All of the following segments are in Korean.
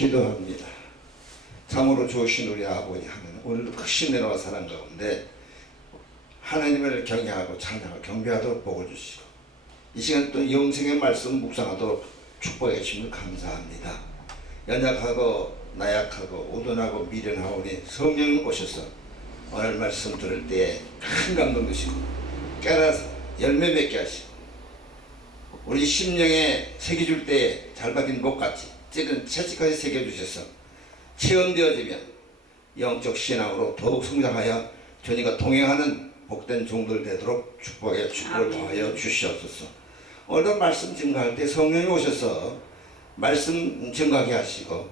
기도합니다. 참으로 좋으신 우리 아버지 하나님, 오늘도 크신 은혜와 사랑 가운데 하나님을 경외하고 찬양하고 경배하도록 복을 주시고 이 시간 또 영생의 말씀 묵상하도록 축복해 주심을 감사합니다. 연약하고 나약하고 우둔하고 미련하오니 성령님 오셔서 오늘 말씀 들을 때에 큰 감동 주시고 깨라서 열매 맺게 하시고 우리 심령에 새겨줄 때에 잘 박힌 목같이 찌든 채찍까지 새겨주셔서 체험되어지면 영적 신앙으로 더욱 성장하여 주님과 동행하는 복된 종들 되도록 축복을 더하여 주시옵소서. 오늘도 말씀 증거할 때 성령이 오셔서 말씀 증거하게 하시고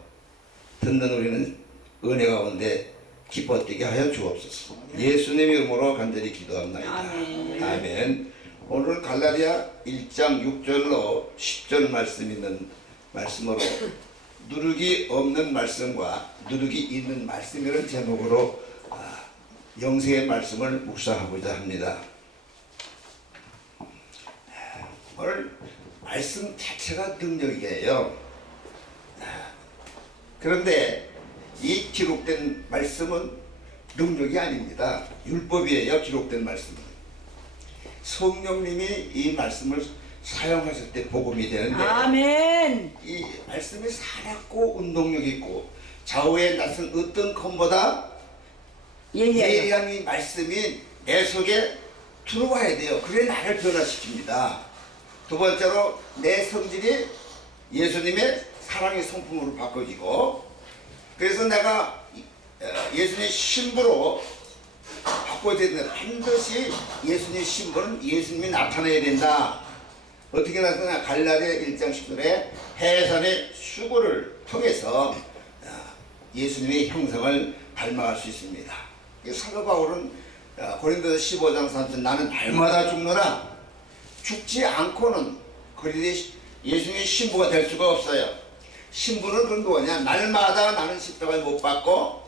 듣는 우리는 은혜 가운데 기뻐 뛰게 하여 주옵소서. 예수님의 이름으로 간절히 기도합나이다. 아멘. 오늘 갈라디아 1장 6절로 10절 말씀 있는 말씀으로 누룩이 없는 말씀과 누룩이 있는 말씀이라는 제목으로 영생의 말씀을 묵상하고자 합니다. 오늘 말씀 자체가 능력이에요. 그런데 이 기록된 말씀은 능력이 아닙니다. 율법이에요. 기록된 말씀은. 성령님이 이 말씀을 사용하실 때 복음이 되는데 아멘. 이 말씀이 살았고 운동력 있고 좌우에 낯선 어떤 것보다 예리한 이 말씀이 내 속에 들어와야 돼요. 그래 나를 변화시킵니다. 두 번째로 내 성질이 예수님의 사랑의 성품으로 바꿔지고 그래서 내가 예수님의 신부로 바꿔야 된다. 반드시 예수님의 신부는 예수님이 나타나야 된다. 어떻게 나타나? 갈라디아 1장 10절에 해산의 수고를 통해서 예수님의 형상을 닮아갈 수 있습니다. 사도 바울은 고린도서 15장 3절 나는 날마다 죽노라 죽지 않고는 예수님의 신부가 될 수가 없어요. 신부는 그건 뭐냐? 날마다 나는 십자가를 못 받고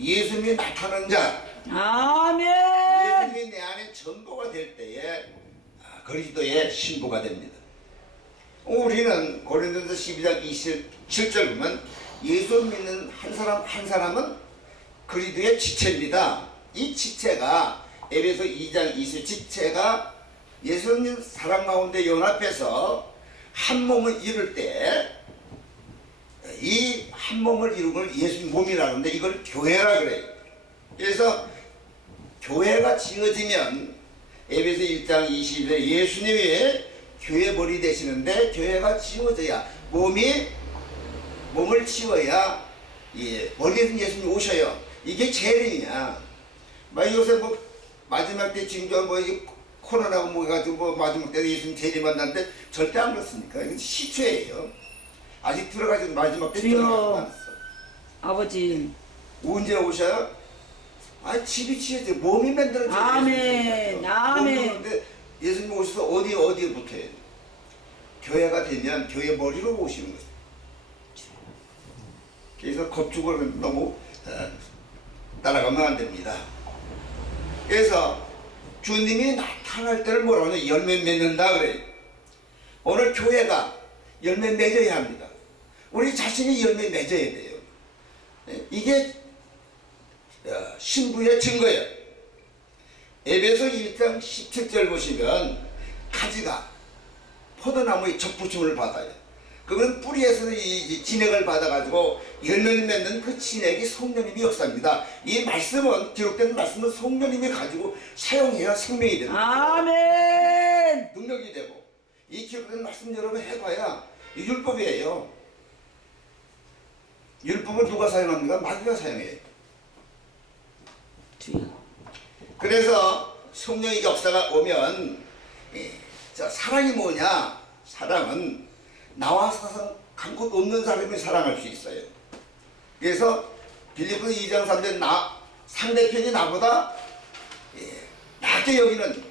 예수님이 나타나는 자 아멘. 예수님이 내 안에 전부가 될 때에 그리스도의 신부가 됩니다. 우리는 고린도서 12장 27절 보면 예수 믿는 한 사람 한 사람은 그리스도의 지체입니다. 이 지체가 에베소 2장 20 지체가 예수님 사랑 가운데 연합해서 한 몸을 이룰 때 이 한 몸을 이루는 걸 예수님 몸이라 하는데 이걸 교회라 그래요. 그래서 교회가 지어지면 에베소 1장 20절에 예수님이 교회 머리 되시는데 교회가 지어져야 몸을 지어야 머리에서 예수님이 오셔요. 이게 재림이야. 요새 마지막 때 지금 코로나고 해가지고 마지막 때 예수님 재림한다는데 절대 안 그렇습니까? 이건 시초예요. 아직 들어가지 마지막 때 들어가지 않았어. 아버지. 언제 오셔요? 집이 지어져 몸이 만들어져. 아멘. 아멘. 근데 예수님 오셔서 어디에 붙어요? 교회가 되면 교회 머리로 오시는 거죠. 그래서 겁주고 너무 따라가면 안 됩니다. 그래서 주님이 나타날 때를 뭐라고 하냐? 열매 맺는다 그래요. 오늘 교회가 열매 맺어야 합니다. 우리 자신이 열매 맺어야 돼요. 이게 신부의 증거예요. 에베소 1장 17절 보시면 가지가 포도나무의 접붙임을 받아요. 그건 뿌리에서 이 진액을 받아가지고 열매를 맺는 그 진액이 성령님의 역사입니다. 이 말씀은 기록된 말씀은 성령님이 가지고 사용해야 생명이 됩니다. 아멘. 능력이 되고 이 기록된 말씀 여러분 해봐야 이 율법이에요. 율법을 누가 사용합니까? 마귀가 사용해요. 그래서 성령의 역사가 오면 사랑이 뭐냐? 사랑은 나와 간 곳 없는 사람이 사랑할 수 있어요. 그래서 빌립보 2장 3절 상대편이 나보다 낮게 여기는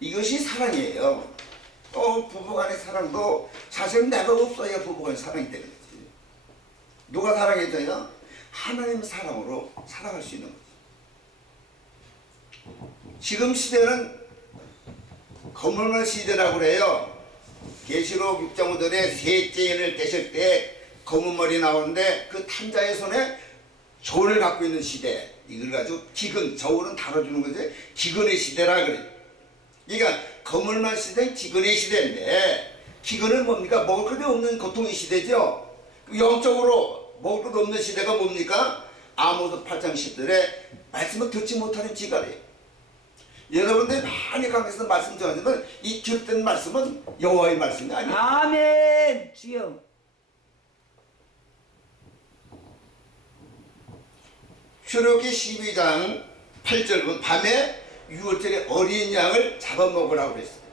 이것이 사랑이에요. 또 부부간의 사랑도 사실 내가 없어야 부부간의 사랑이 되는 거지. 누가 사랑해줘요? 하나님 사랑으로 살아갈 수 있는 거지. 지금 시대는 거물만 시대라고 그래요. 계시록 6장 5절에 셋째 인을 떼실 때 검은 머리 나오는데 그 탄자의 손에 저울을 갖고 있는 시대, 이걸 가지고 기근, 저울은 다뤄주는 거지 기근의 시대라 그래. 그러니까 거물만 시대는 기근의 시대인데 기근은 뭡니까? 먹을 것이 없는 고통의 시대죠. 영적으로 먹을 것 없는 시대가 뭡니까? 아모스 8장 10절에 말씀을 듣지 못하는 지갈이에요. 여러분들이 많이 강해서 말씀 전하지만 이 기록된 말씀은 여호와의 말씀이 아니에요. 아멘. 주여. 출애굽기 12장 8절 밤에 유월절에 어린 양을 잡아먹으라고 그랬어요.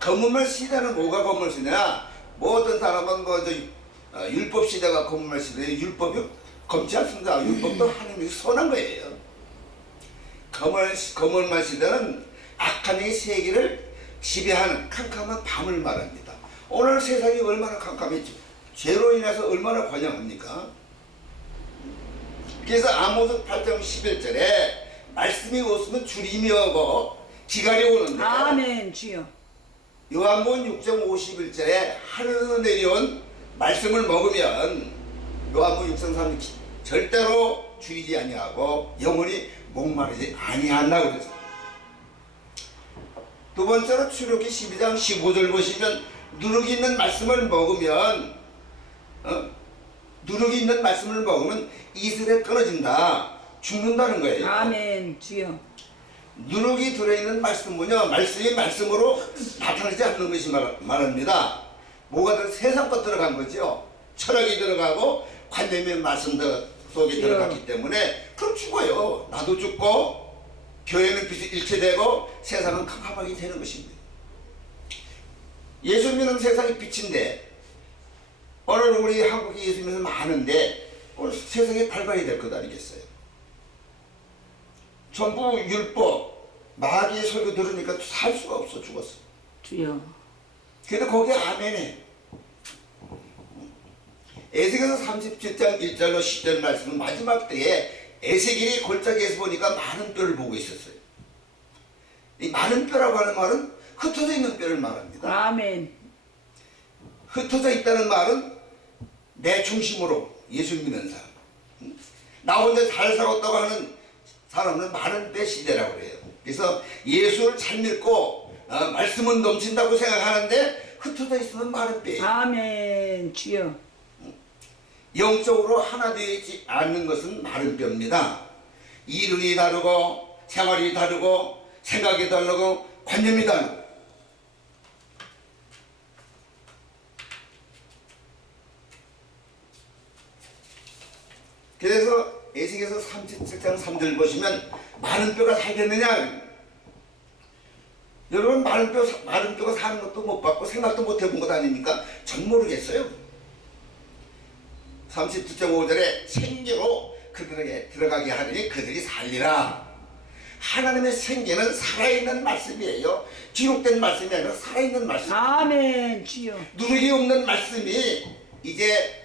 거물말 시대는 뭐가 거물 시대냐? 뭐 어떤 사람은 율법 시대가 거물말 시대에 율법이 검지 않습니다. 율법도 하나님이 선한 거예요. 거물말 시대는 악한 이 세계를 지배하는 캄캄한 밤을 말합니다. 오늘 세상이 얼마나 캄캄했죠. 죄로 인해서 얼마나 관영합니까? 그래서 아모스 8장 11절에 말씀이 없으면 주림이 오고 기갈이 오는데 아멘. 주여. 요한복음 6장 51절에 하늘에서 내려온 말씀을 먹으면 요한복음 6장 3절 절대로 줄이지 아니하고 영원히 목마르지 아니한다고 그랬어요. 두 번째로 출애굽기 12장 15절 보시면 누룩이 있는 말씀을 먹으면 누룩이 있는 말씀을 먹으면 이슬에 끊어진다, 죽는다는 거예요. 아멘. 주여. 누룩이 들어있는 말씀은요, 말씀이 말씀으로 나타나지 않는 것이 말합니다. 뭐가 세상 것 들어간 거죠. 철학이 들어가고 관념의 말씀들 속에 주여. 들어갔기 때문에 그럼 죽어요. 나도 죽고 교회는 빛이 일체되고 세상은 캄캄하게 되는 것입니다. 예수 믿는 세상이 빛인데 오늘 우리 한국에 예수 믿는 많은데 오늘 세상에 발발이 될 것 아니겠어요? 전부 율법, 마귀의 설교 들으니까 살 수가 없어, 죽었어. 주여. 근데 거기에 아멘해. 에스겔서 37장 1절로 10절 말씀은 마지막 때에 에스겔이 골짜기에서 보니까 많은 뼈를 보고 있었어요. 이 많은 뼈라고 하는 말은 흩어져 있는 뼈를 말합니다. 아멘. 흩어져 있다는 말은 내 중심으로 예수 믿는 사람, 나 혼자 잘 살았다고 하는 사람은 많은 뼈 시대라고 해요. 그래서 예수를 잘 믿고 말씀은 넘친다고 생각하는데 흩어져 있으면 많은 뼈예요. 아멘. 주여. 영적으로 하나 되지 않는 것은 마른 뼈입니다. 이론이 다르고 생활이 다르고 생각이 다르고 관념이 다르고 그래서 에스겔서 37장 3절 보시면 마른 뼈가 살겠느냐? 여러분 마른 뼈가 사는 것도 못 봤고 생각도 못 해본 것 아닙니까? 전 모르겠어요. 39.5절에 생기로 그들에게 들어가게 하더니 그들이 살리라. 하나님의 생기는 살아있는 말씀이에요. 기록된 말씀이 아니라 살아있는 말씀. 아멘. 주여. 누룩이 없는 말씀이 이제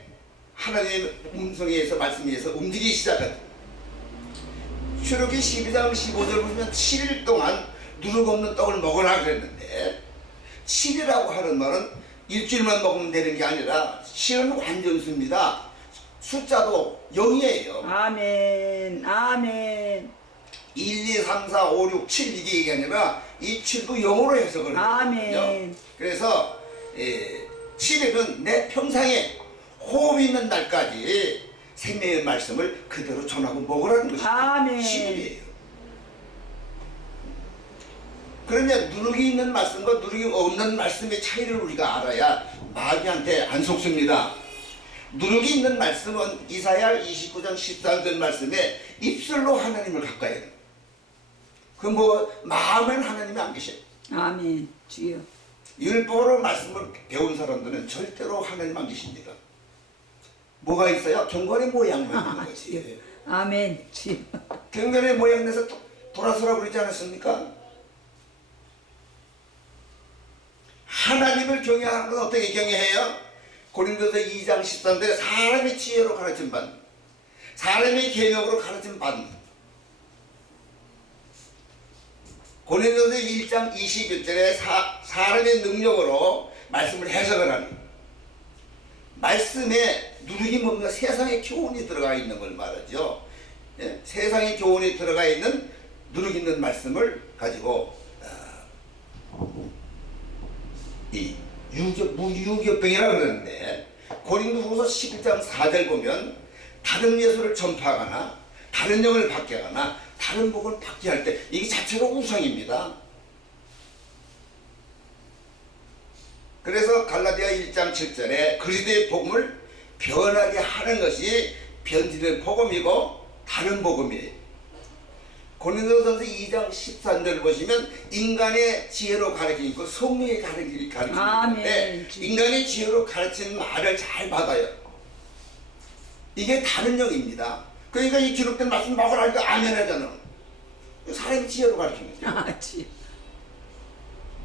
하나님의 음성에서 말씀에서 움직이기 시작하죠. 출애굽기 12장 15절 보면 7일 동안 누룩 없는 떡을 먹으라 그랬는데 7이라고 하는 말은 일주일만 먹으면 되는 게 아니라 7은 완전수입니다. 숫자도 0이에요. 아멘. 아멘. 1, 2, 3, 4, 5, 6, 7 이게 얘기 아니라 이 7도 0으로 해석을 아멘. 하거든요. 그래서 7일은 내 평상에 호흡 있는 날까지 생명의 말씀을 그대로 전하고 먹으라는 것입니다. 아멘. 10일이에요. 그러냐 누룩이 있는 말씀과 누룩이 없는 말씀의 차이를 우리가 알아야 마귀한테 안 속습니다. 누룩이 있는 말씀은 이사야 29장 13절 말씀에 입술로 하나님을 가까이 해요. 그 뭐 마음엔 하나님이 안 계셔요. 아멘. 주여. 율법으로 말씀을 배운 사람들은 절대로 하나님 안 계십니다. 뭐가 있어요? 경건의 모양만 있는 거지. 아멘. 주여. 경건의 모양 내서 돌아서라고 그러지 않았습니까? 하나님을 경외하는 건 어떻게 경외해요? 고린도서 2장 13절에 사람의 지혜로 가르침 받는, 사람의 계명으로 가르침 받는. 고린도서 1장 21절에 사람의 능력으로 말씀을 해석을 하는, 말씀에 누룩이 뭡니까? 세상의 교훈이 들어가 있는 걸 말하죠. 예? 세상의 교훈이 들어가 있는 누룩 있는 말씀을 가지고 이 무유교병이라고 그러는데, 고린도후서 11장 4절 보면 다른 예수를 전파하거나 다른 영을 받게 하거나 다른 복을 받게 할 때 이게 자체가 우상입니다. 그래서 갈라디아 1장 7절에 그리스도의 복음을 변하게 하는 것이 변질된 복음이고 다른 복음이에요. 고린도전서 2장 13절을 보시면 인간의 지혜로 가르치는 거 성령의 가르치는 건데, 인간의 지혜로 가르치는 말을 잘 받아요. 이게 다른 영입니다. 그러니까 이 기록된 말씀 먹으라니까 아멘 하잖아. 사람이 지혜로 가르치는 거죠.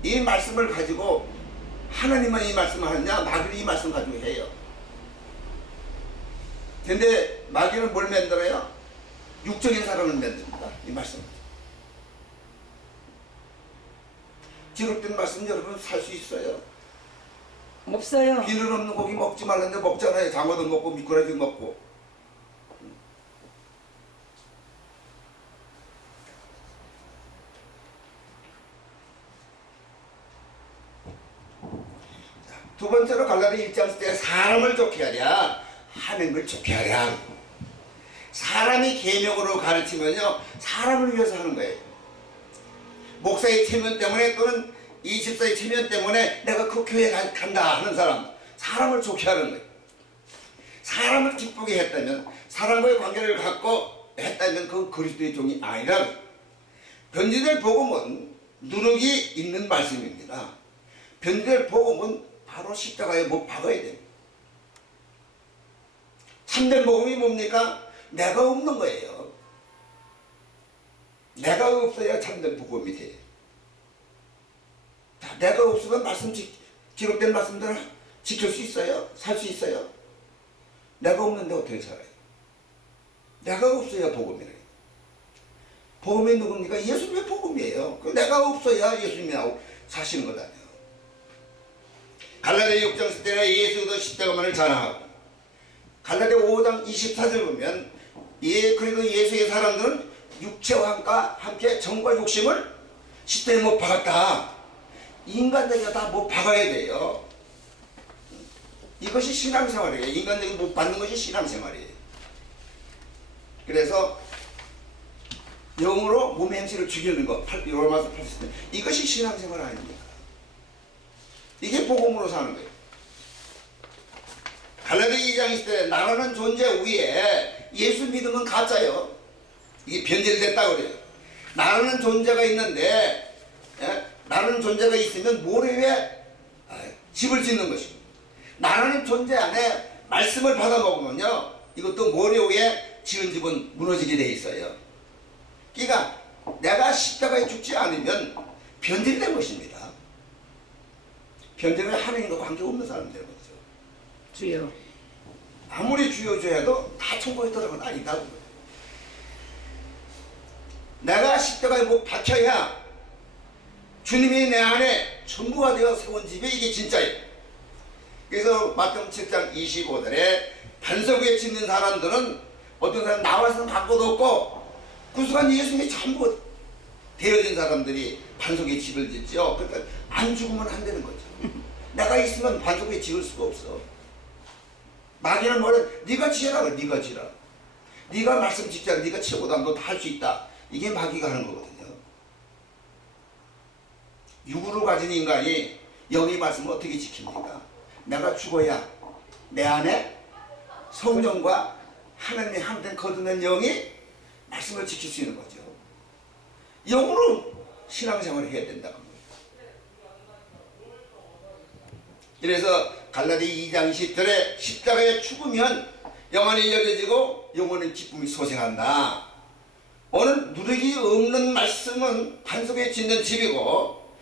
이 말씀을 가지고 하나님만 이 말씀을 하느냐, 마귀는 이 말씀 가지고 해요. 근데 마귀는 뭘 만들어요? 육적인 사람을 만듭니다. 이 말씀. 기록된 말씀 여러분 살 수 있어요? 없어요. 비늘 없는 고기 먹지 말라는데 먹잖아요. 장어도 먹고 미꾸라지도 먹고. 두 번째로 갈라디아 1장 때 사람을 좋게 하랴 하나님을 좋게 하랴. 사람이 계명으로 가르치면요, 사람을 위해서 하는 거예요. 목사의 체면 때문에 또는 이 집사의 체면 때문에 내가 그 교회에 간다 하는 사람, 사람을 좋게 하는 거예요. 사람을 기쁘게 했다면, 사람과의 관계를 갖고 했다면 그 그리스도의 종이 아니라. 변질될 복음은 누룩이 있는 말씀입니다. 변질될 복음은 바로 십자가에 못 박아야 돼요. 참된 복음이 뭡니까? 내가 없는 거예요. 내가 없어야 참된 복음이 돼. 내가 없으면 기록된 말씀들을 지킬 수 있어요? 살 수 있어요? 내가 없는데 어떻게 살아요? 내가 없어야 복음이래요. 복음이 누굽니까? 예수님의 복음이에요. 내가 없어야 예수님이 사시는 거다요. 갈라디아 6장 때에 예수도 십자가만을 자랑하고, 갈라디아 5장 24절 보면 그래도 예수의 사람들은 육체와 함께 정과 욕심을 십자가에 못 박았다. 인간적이가 다 못 박아야 돼요. 이것이 신앙생활이에요. 인간적이 못 받는 것이 신앙생활이에요. 그래서 영으로 몸의 행실을 죽이는 것, 로마서 8절, 이것이 신앙생활 아닙니까? 이게 복음으로 사는 거예요. 갈라디아 2장 있을 때 나라는 존재 위에 예수 믿으면 가짜요. 이게 변질됐다고 그래요. 나라는 존재가 있는데, 나라는 존재가 있으면 모래 위에 집을 짓는 것이고, 나라는 존재 안에 말씀을 받아 먹으면요, 이것도 모래 위에 지은 집은 무너지게 돼 있어요. 그러니까 내가 십자가에 죽지 않으면 변질된 것입니다. 변질은 하나님과 관계없는 사람들인 거죠. 주여. 아무리 주여줘야도 다 천국에 들어가는 아니다. 내가 십자가에 못 박혀야 주님이 내 안에 전부가 되어 세운 집이 이게 진짜예요. 그래서 마태복음 7장 25절에 반석 위에 짓는 사람들은 어떤 사람 나와서는 바꿔도 없고, 구속한 예수님이 전부 되어진 사람들이 반석에 집을 짓죠. 그러니까 안 죽으면 안 되는 거죠. 내가 있으면 반석에 지을 수가 없어. 마귀는 뭐래? 네가 지어라 그래. 네가 지어라. 네가 말씀 짓자. 네가 최고다. 너 다 할 수 있다. 이게 마귀가 하는 거거든요. 육으로 가진 인간이 영의 말씀을 어떻게 지킵니까? 내가 죽어야 내 안에 성령과 하나님의 한된 거듭난 영이 말씀을 지킬 수 있는 거죠. 영으로 신앙생활을 해야 된다고 합니다. 그래서 갈라디아 2장 10절에 십자가에 죽으면 영원히 여겨지고 영원한 기쁨이 소생한다. 오늘 누룩이 없는 말씀은 반석에 짓는 집이고,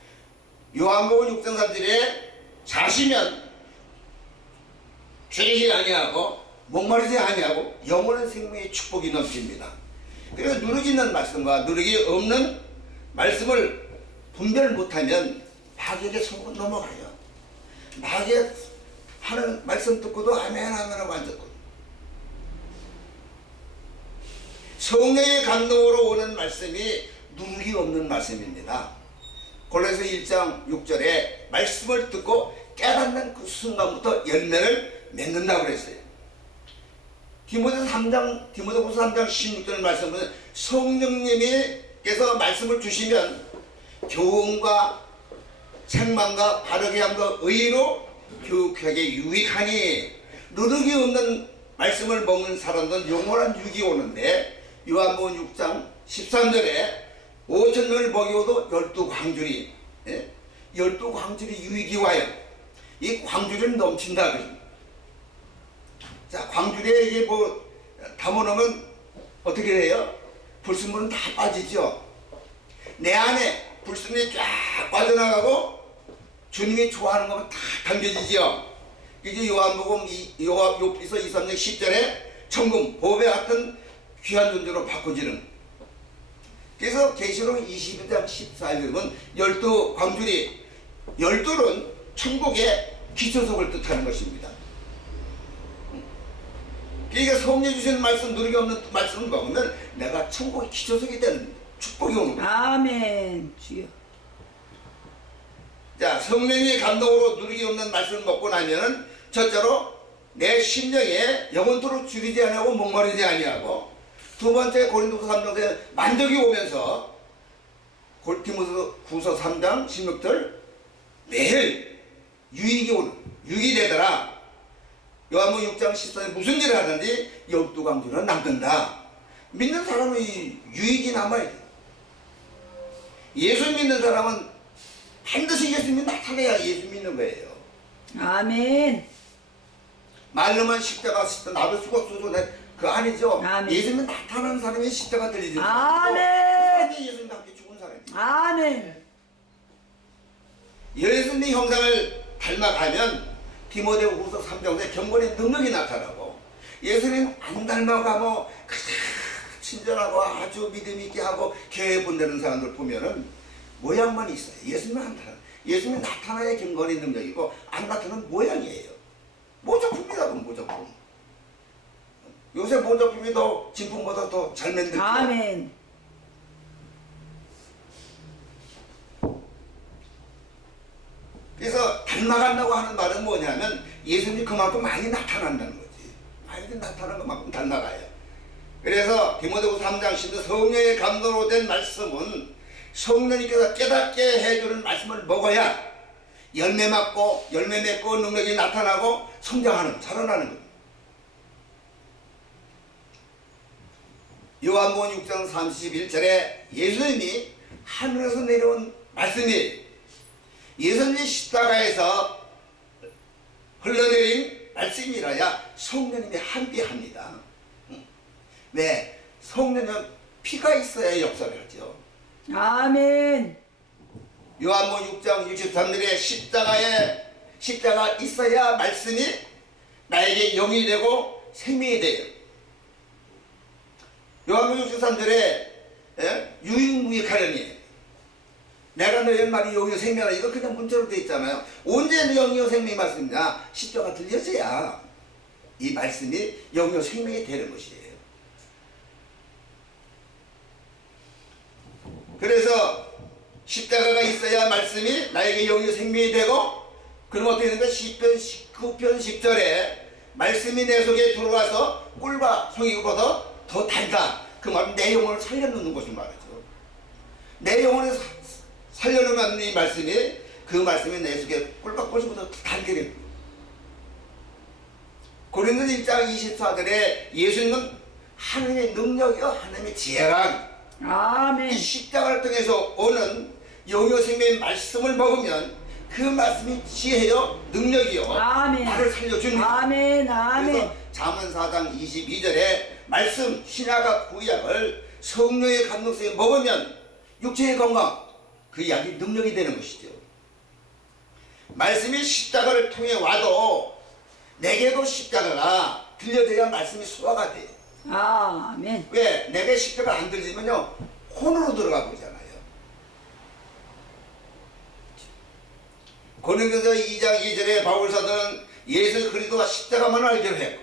요한복음 6장 3절에 자시면 죄지 아니하고 목마르지 아니하고 영원한 생명의 축복이 넘칩니다. 그래서 누룩 있는 말씀과 누룩이 없는 말씀을 분별 못하면 마귀에게 속으로 넘어가요. 마귀의 하는 말씀 듣고도 아멘 하고 앉았거든. 성령의 감동으로 오는 말씀이 누룩이 없는 말씀입니다. 골로새 1장 6절에 말씀을 듣고 깨닫는 그 순간부터 열매를 맺는다고 그랬어요. 디모데후서 3장 16절 말씀은 성령님께서 말씀을 주시면 교훈과 책망과 바르게 함과 의로 교육하게 유익하니, 누룩이 없는 말씀을 먹는 사람들은 영원한 유익이 오는데, 요한복음 6장 13절에 5,000명을 먹이고도 12광줄이 12광줄이 유익이 와요. 이 광줄은 넘친다 그러죠. 자, 광줄에 이게 뭐 담아놓으면 어떻게 돼요? 불순물은 다 빠지죠. 내 안에 불순물이 쫙 빠져나가고 주님이 좋아하는 것만 다 담겨지죠. 이제 요한복음 요피서 2, 3장 10절에 천금, 보배 같은 귀한 존재로 바꿔지는. 그래서 계시록 22장 14절에 보면 12광줄이, 12는 천국의 기초석을 뜻하는 것입니다. 그러니까 성령 주시는 말씀, 누룩이 없는 말씀을 먹으면 내가 천국의 기초석이 되는 축복이 오는 거예요. 아멘. 주여. 자, 성령의 감동으로 누룩이 없는 말씀을 먹고 나면은 첫째로 내 심령에 영원토록 줄이지 아니하고 목마르지 아니하고, 두 번째 고린도서 3장에 만족이 오면서 디모데후서 3장 16절 매일 유익이 되더라. 요한복음 6장 14절에 무슨 일을 하든지 12광줄은 남는다. 믿는 사람은 이 유익이 남아야 돼. 예수 믿는 사람은 반드시 예수님이 나타내야 예수 믿는 거예요. 아멘. 말로만 십자가 나도 죽었어도 그 아니죠. 아멘. 예수님이 나타나는 사람이 십자가 들리지. 아멘. 예수님과 함께 죽은 사람이에요. 아멘. 예수님의 형상을 닮아가면 디모데후서 3장에 경건의 능력이 나타나고, 예수님 안 닮아가면 친절하고 아주 믿음 있게 하고 교회 본다는 사람들 보면은 모양만 있어요. 예수님이 나타나야 경건의 능력이고, 안 나타나는 모양이에요. 모조품이라고. 모조품. 요새 모조품이 더 진품보다 더 잘 만들죠. 아멘. 그래서 닮아간다고 하는 말은 뭐냐면 예수님이 그만큼 많이 나타난다는 거지. 많이 나타나는 것만큼 닮아가요. 그래서 디모데후서 3장 10절 성령의 감동으로 된 말씀은 성령님께서 깨닫게 해주는 말씀을 먹어야 열매 맺고 능력이 나타나고 성장하는, 자라나는 겁니다. 요한복음 6장 31절에 예수님이 하늘에서 내려온 말씀이 예수님이 십자가에서 흘러내린 말씀이라야 성령님이 함께합니다. 왜? 성령은 피가 있어야 역사를 하죠. 아멘. 요한복음 6장 63절에 십자가 있어야 말씀이 나에게 영이 되고 생명이 돼요. 요한복음 63절에 유익무익하려니 내가 너의 말이 영이요 생명이라, 이거 그냥 문자로 되어 있잖아요. 언제 영이요 생명이 말씀이냐? 십자가 들려져야 이 말씀이 영이요 생명이 되는 것이에요. 그래서 십자가가 있어야 말씀이 나에게 영이요 생명이 되고, 그럼 어떻게 되는가? 시편 19편 10절에 말씀이 내 속에 들어와서 꿀과 성이보다 더 달다. 그 말은 내 영혼을 살려놓는 것을 말하죠. 내 영혼을 살려놓으면 이 말씀이, 그 말씀이 내 속에 꿀과 꽃보다 달게 됩니다. 고린도서 1장 24절에 예수님은 하나님의 능력이요 하나님의 지혜라. 아멘. 이 십자가를 통해서 오는 영요 생명의 말씀을 먹으면 그 말씀이 지혜요 능력이요 아멘. 나를 살려주는 거예요. 아멘. 아멘. 그래서 잠언 4장 22절에 말씀 신약과 구약을 성령의 감동성에 먹으면 육체의 건강, 그 약이 능력이 되는 것이죠. 말씀이 십자가를 통해 와도 내게도 십자가가 들려져야 말씀이 소화가 돼요. 아멘. 왜? 내게 십자가 안 들리면요 혼으로 들어가 보잖아요. 고린도서 2장 2절에 바울사도는 예수 그리스도와 십자가만을 알기로 했고,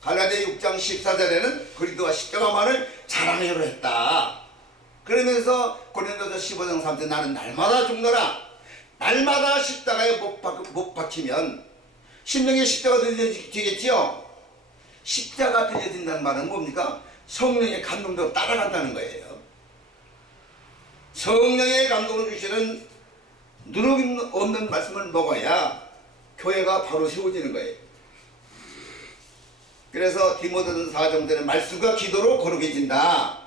갈라디아 6장 14절에는 그리스도와 십자가만을 자랑하기로 했다. 그러면서 고린도서 15장 3절 나는 날마다 죽노라. 날마다 십자가에 못 박히면 심령의 십자가 들려지겠지요. 십자가 들려진다는 말은 뭡니까? 성령의 감동대로 따라간다는 거예요. 성령의 감동을 주시는 누룩 없는 말씀을 먹어야 교회가 바로 세워지는 거예요. 그래서 디모데전 4장전에 말씀과 기도로 거룩해진다.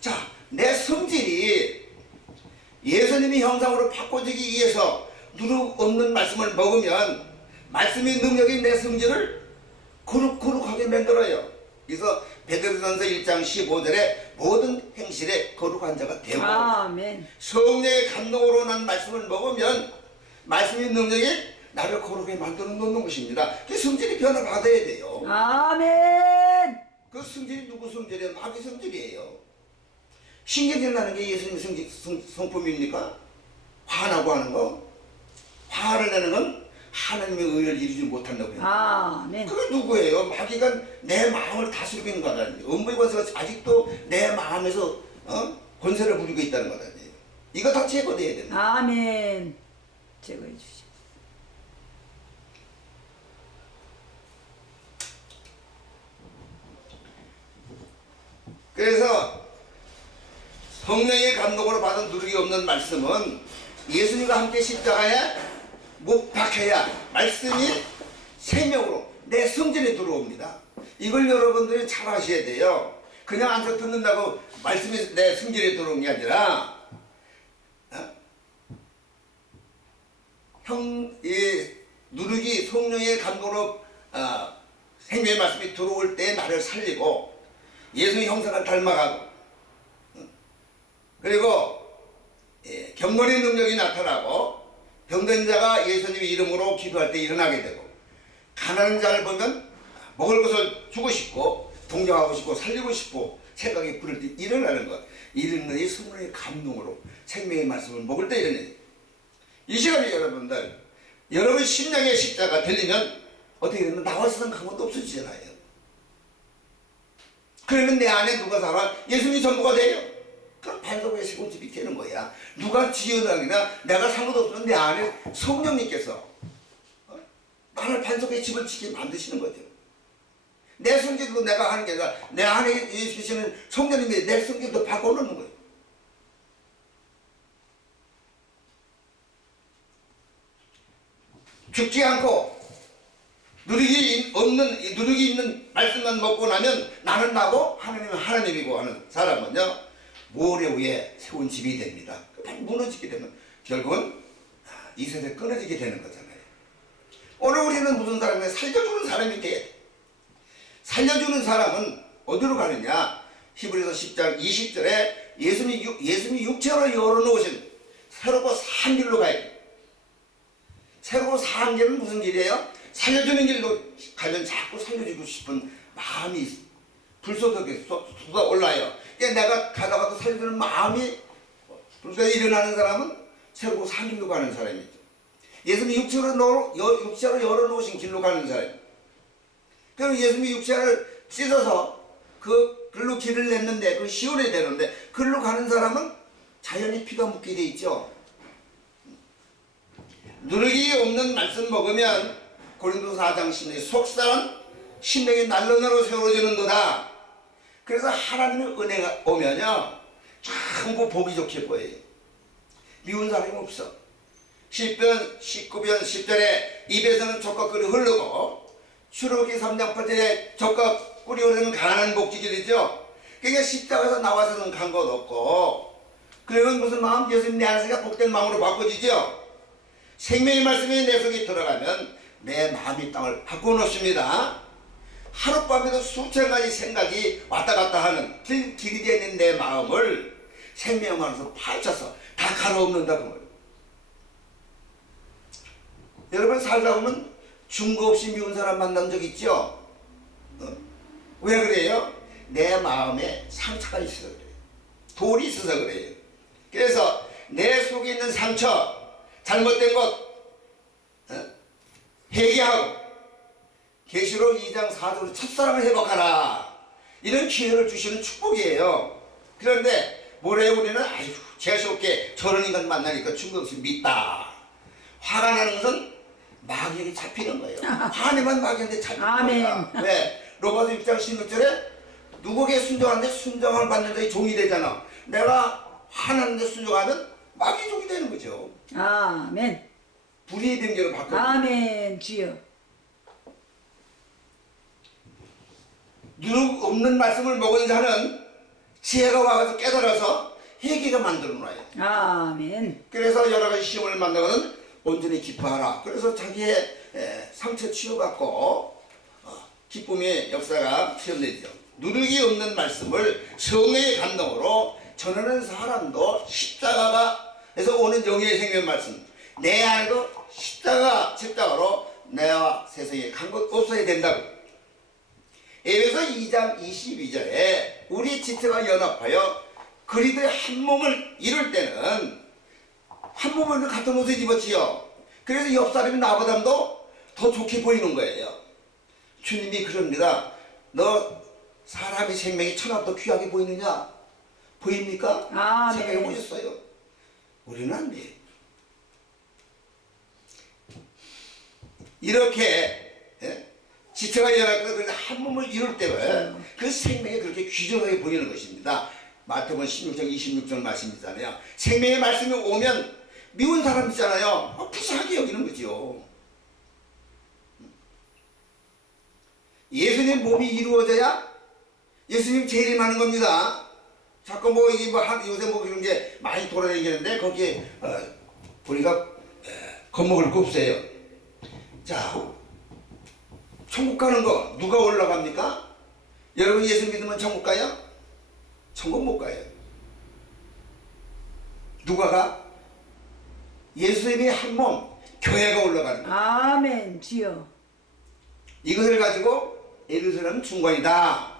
자, 내 성질이 예수님의 형상으로 바꿔지기 위해서 누룩 없는 말씀을 먹으면 말씀의 능력이 내 성질을 거룩하게 만들어요. 그래서 베드로전서 1장 15절에 모든 행실에 거룩한 자가 되고, 아멘. 성령의 감동으로 난 말씀을 먹으면 말씀의 능력이 나를 거룩하게 만들어 놓는 것입니다. 그 성질이 변화받아야 돼요. 아멘. 그 성질이 누구 성질이에요? 마귀 성질이에요. 신경질 나는 게 예수님 성품입니까? 화나고 하는 거? 화를 내는 건 하나님의 의를 이루지 못한다고 해요. 아멘. 그게 누구예요? 마귀가 내 마음을 다스리고 있는 거다니. 음부의 권세가 아직도 내 마음에서 권세를 부리고 있다는 거다니. 이거 다 제거돼야 된다. 아멘. 제거해 주시오. 그래서 성령의 감동으로 받은 누룩이 없는 말씀은 예수님과 함께 십자가에 못 박혀야 말씀이 생명으로 내 성전에 들어옵니다. 이걸 여러분들이 잘 아셔야 돼요. 그냥 앉아 듣는다고 말씀이 내 성전에 들어오는 게 아니라 누룩이 성령의 감동으로 생명의 말씀이 들어올 때 나를 살리고 예수의 형상을 닮아가고, 그리고 경건의 능력이 나타나고, 병든 자가 예수님의 이름으로 기도할 때 일어나게 되고, 가난한 자를 보면 먹을 것을 주고 싶고 동정하고 싶고 살리고 싶고 생각이 부를 때 일어나는 것, 이런 것이 성령의 감동으로 생명의 말씀을 먹을 때 일어나요. 이 시간에 여러분들, 여러분 심령의 십자가 들리면 어떻게 되면 나와서는 아무것도 없어지잖아요. 그러면 내 안에 누가 살아? 예수님이 전부가 돼요. 그럼 반석의 시골집이 되는 거야. 누가 지어다니나 내가 산 것도 없으면 내 안에 성령님께서 나를 반석의 집을 지게 만드시는 거죠. 내 성질도 내가 하는 게 아니라 내 안에 계시는 성령님이 내 성질도 바꿔놓는 거예요. 죽지 않고 누룩이 있는 말씀만 먹고 나면 나는 나고 하나님은 하나님이고 하는 사람은요, 모래 위에 세운 집이 됩니다. 무너지게 되면 결국은 이 세대 끊어지게 되는 거잖아요. 오늘 우리는 무슨 사람이냐? 살려주는 사람이 돼. 살려주는 사람은 어디로 가느냐? 히브리서 10장 20절에 예수님이 육체로 열어놓으신 새롭고 산 길로 가야 돼. 새롭고 산 길은 무슨 길이에요? 살려주는 길로 가면 자꾸 살려주고 싶은 마음이 불쏘듯이 쏟아올라요. 그러니까 내가 가다가도 살려주는 마음이 불쏘 일어나는 사람은 새롭고 산 길로 가는 사람이죠. 예수님이 육체로 열어놓으신 길로 가는 사람. 그럼 예수님이 육체를 씻어서 그 글로 길을 냈는데 그 시온에 되는데 글로 가는 사람은 자연히 피가 묻게 돼 있죠. 누룩이 없는 말씀 먹으면 고린도서 4장 10절 속사는 심령이 날로나로 세워지는도다. 그래서 하나님의 은혜가 오면요 전부 보기 좋게 보여요. 미운 사람이 없어. 시편 19편 10절에 입에서는 젖과 꿀이 흐르고 출애굽기 3장 8절에 젖과 꿀이 흐르는 가난한 목지기이죠. 그러니까 십자가에서 나와서는 간 것 없고, 그러면 무슨 마음? 예수님 내 안에서 복된 마음으로 바꿔지죠. 생명의 말씀이 내 속에 들어가면 내 마음이 땅을 바꿔놓습니다. 하룻밤에도 수천 가지 생각이 왔다 갔다 하는 길이 되는 내 마음을 생명의 말씀으로 파헤쳐서 다 가로엎는다고 말이에요. 여러분 살다 보면 증거 없이 미운 사람 만난 적 있죠? 왜 그래요? 내 마음에 상처가 있어서 그래요. 돌이 있어서 그래요. 그래서 내 속에 있는 상처, 잘못된 것, 회개하고 계시록 2장 4절로 첫사랑을 회복하라. 이런 기회를 주시는 축복이에요. 그런데 뭐래요? 우리는 아이고 재수없게 저런 인간 만나니까 중국식 믿다. 화가 나는 것은 마귀에게 잡히는 거예요. 화내면 마귀한테 잡히는 아멘. 거야. 왜? 로마서 6장 16절에 누구에게 순종하는데 순종을 받는 자의 종이 되잖아. 내가 화나는데 순종하면 마귀 종이 되는 거죠. 아멘. 불의의 병제로 바꿔. 아멘 주여. 누룩 없는 말씀을 먹은 자는 지혜가 와서 깨달아서 회개가 만들어 놔요. 아멘. 그래서 여러 가지 시험을 만나고는 온전히 기뻐하라. 그래서 자기의 상처 치유받고 기쁨의 역사가 시험되죠. 누룩이 없는 말씀을 성령의 감동으로 전하는 사람도 십자가에서 오는 영예의 생명 말씀 내 안에도 십자가로 내와 세상에 간 것 없어야 된다고. 에베소 2장 22절에 우리 지체가 연합하여 그리스도의 한 몸을 이룰 때는 한 몸을 같은 옷을 입었지요. 그래서 옆 사람이 나보다도 더 좋게 보이는 거예요. 주님이 그럽니다. 너 사람의 생명이 천하보다 귀하게 보이느냐? 보입니까? 아멘. 생각해 보셨어요? 우리는 안 돼요. 이렇게 지체가 연합해서 한 몸을 이룰 때는 그 생명이 그렇게 귀중하게 보이는 것입니다. 마태복음 16장 26절 말씀이잖아요. 생명의 말씀이 오면 미운 사람 있잖아요. 푸사하게 여기는 거죠. 예수님 몸이 이루어져야 예수님 재림하는 겁니다. 자꾸 뭐 이게 뭐 요새 뭐 그런 게 많이 돌아다니는데 거기에 우리가 겁먹을 거 없어요. 자, 천국 가는 거 누가 올라갑니까? 여러분 예수 믿으면 천국 가요? 천국 못 가요. 누가 가? 예수님이 한 몸, 교회가 올라가는 거예요. 아멘 주여. 이것을 가지고 예루살렘은 중관이다.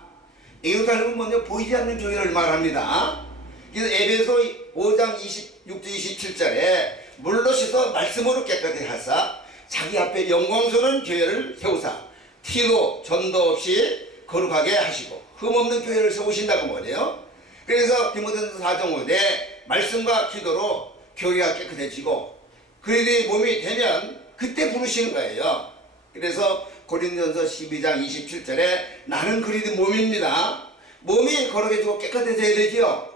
예루살렘은 먼저 보이지 않는 교회를 말합니다. 그래서 에베소 5장 26절 27절에 물로 씻어 말씀으로 깨끗이 하사 자기 앞에 영광스러운 교회를 세우사 티도 전도 없이 거룩하게 하시고 흠없는 교회를 세우신다고 뭐래요. 그래서 디모데전서 4장 5대 말씀과 기도로 교회가 깨끗해지고 그리스도의 몸이 되면 그때 부르시는 거예요. 그래서 고린도전서 12장 27절에 나는 그리스도의 몸입니다. 몸이 거룩해지고 깨끗해져야 되죠.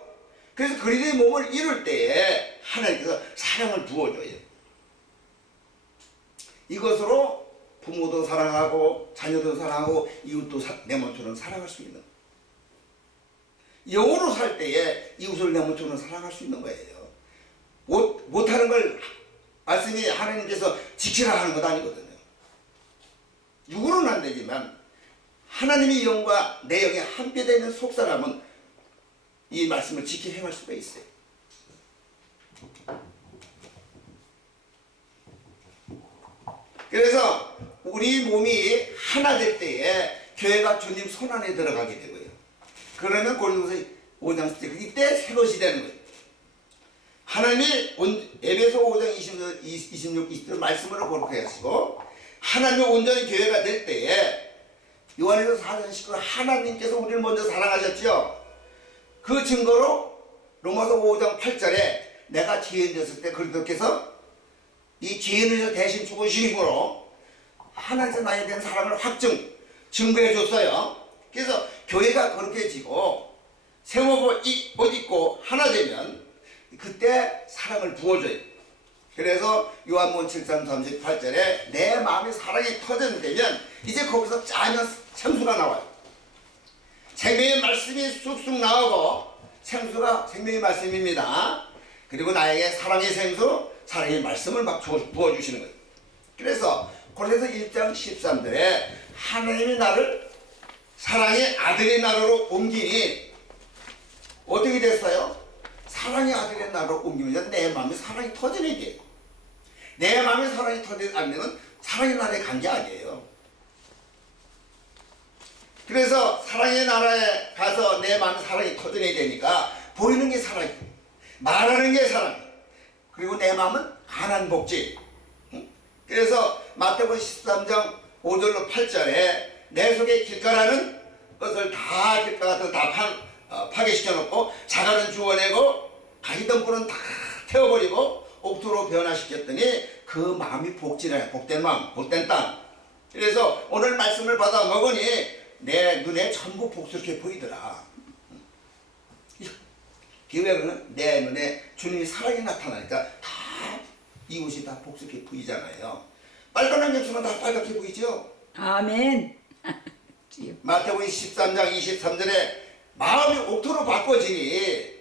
그래서 그리스도의 몸을 이룰 때에 하나님께서 사랑을 부어줘요. 이것으로 부모도 사랑하고 자녀도 사랑하고 이웃도 내 몸처럼 사랑할 수 있는, 영으로 살 때에 이웃을 내 몸처럼 사랑할 수 있는 거예요. 못하는 걸 말씀이 하나님께서 지키라 하는 것 아니거든요. 육으로는 안 되지만 하나님의 영과 내 영에 함께 되는 속사람은 이 말씀을 지켜 행할 수가 있어요. 그래서 우리 몸이 하나 될 때에 교회가 주님 손 안에 들어가게 되고요. 그러면 고린도서 5장 10절 이때 새 것이 되는 거예요. 하나님이 에베소 5장 26, 20절 말씀으로 거룩하게 하시고 하나님의 온전히 교회가 될 때에 요한에서 4장 19절 하나님께서 우리를 먼저 사랑하셨죠. 그 증거로 로마서 5장 8절에 내가 죄인 되었을 때 그리스도께서 이 죄인을 대신 죽으심으로 하나님께서 나에 대한 사랑을 증거해 줬어요. 그래서 교회가 거룩해지고 새 옷 입고 하나 되면 그때 사랑을 부어줘요. 그래서 요한복음 7장 38절에 내 마음에 사랑이 터져되면 이제 거기서 짜면 생수가 나와요. 생명의 말씀이 쑥쑥 나오고 생수가 생명의 말씀입니다. 그리고 나에게 사랑의 생수, 사랑의 말씀을 막 부어주시는 거예요. 그래서 골로새 1장 13절에 하나님이 나를 사랑의 아들의 나라로 옮기니 어떻게 됐어요? 사랑의 아들의 나라로 옮기면 내 마음에 사랑이 터져야 돼요. 내 마음에 사랑이 터지지 않으면 사랑의 나라에 간 게 아니에요. 그래서 사랑의 나라에 가서 내 마음에 사랑이 터져야 되니까 보이는 게 사랑이고 말하는 게 사랑이고 그리고 내 마음은 가난 복지. 그래서 마태복음 13장 5절로 8절에 내 속에 길가라는 것을 다 길가 같은 거 다 파괴시켜 놓고 자갈은 주워내고 가시던 뿔은 다 태워버리고 옥토로 변화시켰더니 그 마음이 복지라, 복된 마음, 복된 땅. 그래서 오늘 말씀을 받아 먹으니 내 눈에 전부 복스럽게 보이더라. 기회는 내 눈에 주님이 사랑이 나타나니까 다 이웃이 다 복스럽게 보이잖아요. 빨간 안경수는 다 빨갛게 보이죠. 아멘. 주여. 마태복음 13장 23절에 마음이 옥토로 바꿔지니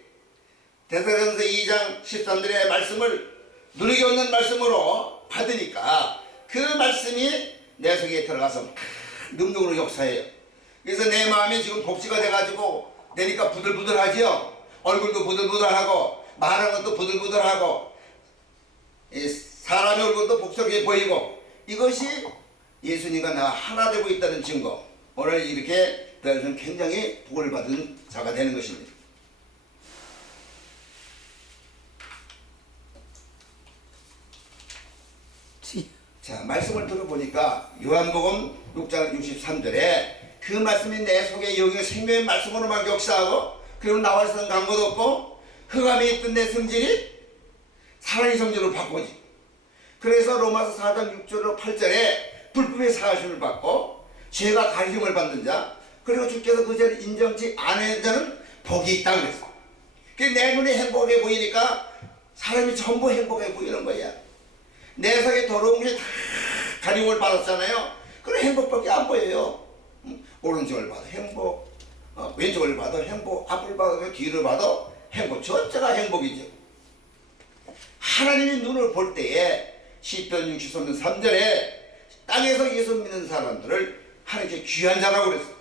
데살로니가서 2장 13절의 말씀을 누리게 얻는 말씀으로 받으니까 그 말씀이 내 속에 들어가서 능력으로 역사해요. 그래서 내 마음이 지금 복지가 돼가지고 내니까 부들부들하지요. 얼굴도 부들부들하고 말하는 것도 부들부들하고 사람의 얼굴도 복스럽게 보이고 이것이 예수님과 나 하나 되고 있다는 증거. 오늘 이렇게 저는 굉장히 복을 받은 자가 되는 것입니다. 주여. 자, 말씀을 들어보니까 요한복음 6장 63절에 그 말씀이 내 속에 영의 생명의 말씀으로만 역사하고 그리고 나와서는 간 것도 없고 흑암에 있던 내 성질이 사랑의 성질로 바꿔지. 그래서 로마서 4장 6절로 8절에 불법의 사하심을 받고 죄가 가림을 받는 자 그리고 주께서 그 죄를 인정치 않은 자는 복이 있다고 그랬어. 내 눈에 행복해 보이니까 사람이 전부 행복해 보이는 거야. 내 속에 더러운 게 다 가림을 받았잖아요. 그럼 행복밖에 안 보여요. 오른쪽을 봐도 행복, 왼쪽을 봐도 행복, 앞을 봐도 뒤를 봐도 행복. 전체가 행복이죠. 하나님이 눈을 볼 때에 시편 63편 3절에 땅에서 예수 믿는 사람들을 하나님께 귀한 자라고 그랬어요.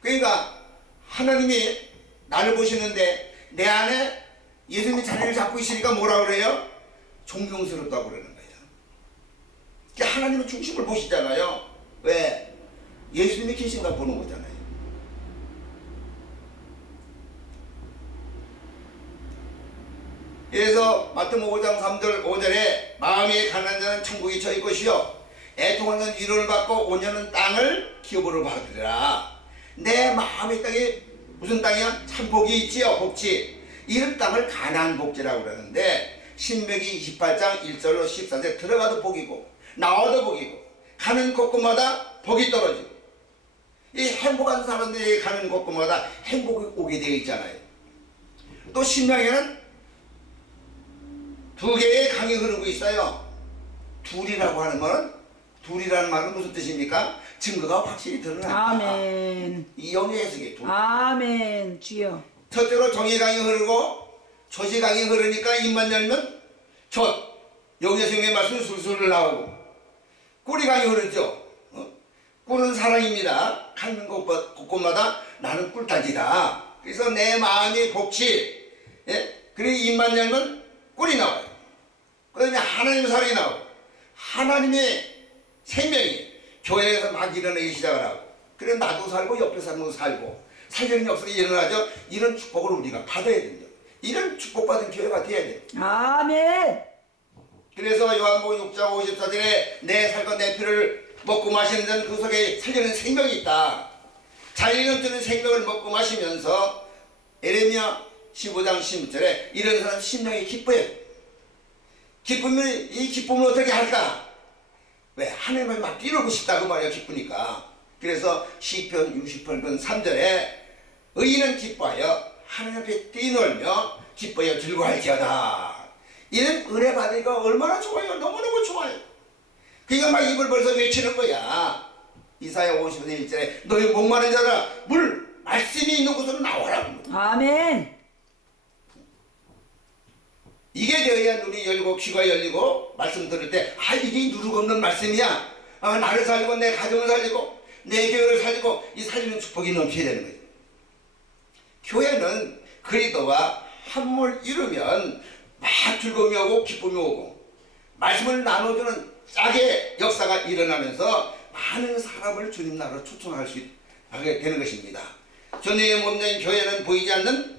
그러니까 하나님이 나를 보시는데 내 안에 예수님이 자리를 잡고 있으니까 뭐라 그래요? 존경스럽다고 그러는 거예요. 그러니까 하나님은 중심을 보시잖아요. 왜? 예수님이 계신가 보는 거잖아요. 그래서 마태복음 5장 3절 5절에 마음이 가난한 자는 천국이 저희 것이요 애통하는 자는 위로를 받고 온전한 땅을 기업으로 받으리라. 내 마음의 땅에 무슨 땅이야? 참 복이 있지요. 복지. 이런 땅을 가나안 복지라고 그러는데 신명기 28장 1절로 14절 들어가도 복이고 나와도 복이고 가는 곳곳마다 복이 떨어지고 이 행복한 사람들이 가는 곳곳마다 행복이 오게 되어 있잖아요. 또 신명에는 두 개의 강이 흐르고 있어요. 둘이라고 하는 말은 둘이라는 말은 무슨 뜻입니까? 증거가 확실히 드러난다. 아멘. 이 영의 해석이 둘. 아멘. 주여. 첫째로 정의 강이 흐르고 조시 강이 흐르니까 입만 열면 젖 영의 생명의 말씀이 술술 나오고 꿀이 강이 흐르죠. 꿀은 사랑입니다. 가는 곳곳마다 나는 꿀단지다. 그래서 내 마음이 복치. 그리고 입만 열면 꿀이 나와요. 그 다음에 하나님의 사랑이 나오고 하나님의 생명이 교회에서 막 일어나기 시작을 하고 그래 나도 살고 옆에 사람도 살고 살려는 역사가 일어나죠. 이런 축복을 우리가 받아야 된다. 이런 축복받은 교회가 돼야 돼. 아멘. 그래서 요한복음 6장 54절에 내 살과 내 피를 먹고 마시는 자는 그 속에 살려는 생명이 있다. 자리 넘치는 생명을 먹고 마시면서 에레미야 15장 16절에 이런 사람 심령이 기뻐요. 기쁘면 이 기쁨을 어떻게 할까? 왜? 하나님을 막 뛰놀고 싶다 그 말이야. 기쁘니까. 그래서 시편 68편 3절에 의인은 기뻐하여 하나님 앞에 뛰놀며 기뻐하여 즐거워할지어다. 이런 은혜 받으니까 얼마나 좋아요. 너무너무 좋아요. 그러니까 막 입을 벌써 외치는 거야. 이사야 50편 1절에 너희 목마른 자라 물 말씀이 있는 곳으로 나와라. 아멘. 이게 되어야 눈이 열리고 귀가 열리고 말씀 들을 때 이게 누룩 없는 말씀이야. 나를 살리고 내 가정을 살리고 내 교회를 살리고 이 살리는 축복이 넘쳐야 되는 거예요. 교회는 그리스도와 한물 이루면 막 즐거움이 오고 기쁨이 오고 말씀을 나눠주는 짝의 역사가 일어나면서 많은 사람을 주님 나라로 초청할 수 있게 되는 것입니다. 주님의 몸된 교회는 보이지 않는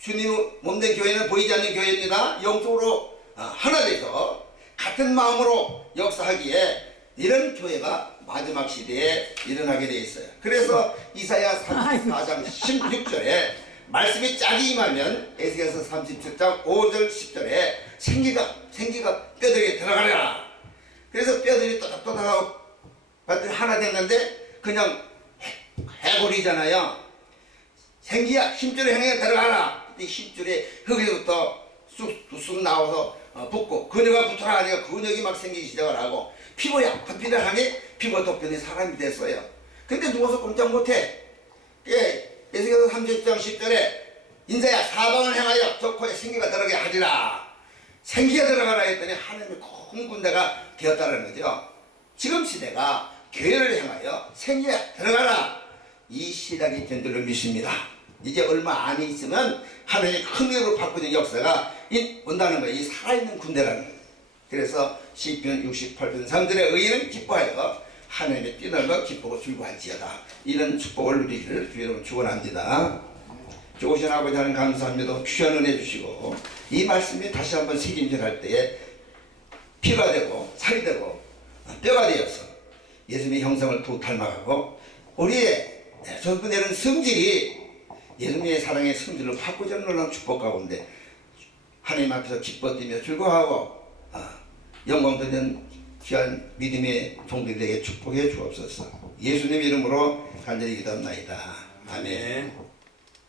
주님 몸된 교회는 보이지 않는 교회입니다. 영적으로 하나 돼서 같은 마음으로 역사하기에 이런 교회가 마지막 시대에 일어나게 돼 있어요. 그래서 이사야 34장 16절에 말씀이 짝이 임하면 에스겔서 37장 5절 10절에 생기가 뼈들이 들어가라. 그래서 뼈들이 또닥또닥하고 하나 됐는데 그냥 해골이잖아요. 생기야 힘줄에 향해 들어가라. 이 힘줄에 흙에부터 쑥쑥 나와서 붙고 근육가 붙어라 하니까 근육이 막 생기기 시작을 하고 피부야 피를 향해 피부 덮여진 사람이 됐어요. 근데 누워서 꼼짝 못해. 에스겔서 30장 10절에 인자야 사방을 향하여 저 코에 생기가 들어가게 하리라. 생기가 들어가라 했더니 하나님의 큰 군대가 되었다는 거죠. 지금 시대가 교회를 향하여 생기가 들어가라. 이 시작이 된 줄로 믿습니다. 이제 얼마 안 있으면 하나님의 큰 위로 바꾸는 역사가 온다는 거예요. 이 살아있는 군대라는 거예요. 그래서 시편 68편 3절에 의인은 기뻐하여 하나님의 뛰놀고 기쁘고 즐거워할지어다. 이런 축복을 누리기를 주의 이름으로 축원합니다. 좋으신 아버지 하나님 감사합니다. 귀한 은혜 주시고 이 말씀이 다시 한번 새김질할 때에 피가 되고 살이 되고 뼈가 되어서 예수님의 형상을 또 닮아가고 우리의 전부 내는 성질이 예수님의 사랑의 성질로 바꾸자는 놀라운 축복 가운데 하나님 앞에서 기뻐 뛰며 즐거워하고 영광 드리는 귀한 믿음의 종들에게 축복해 주옵소서. 예수님 이름으로 간절히 기도합나이다. 아멘.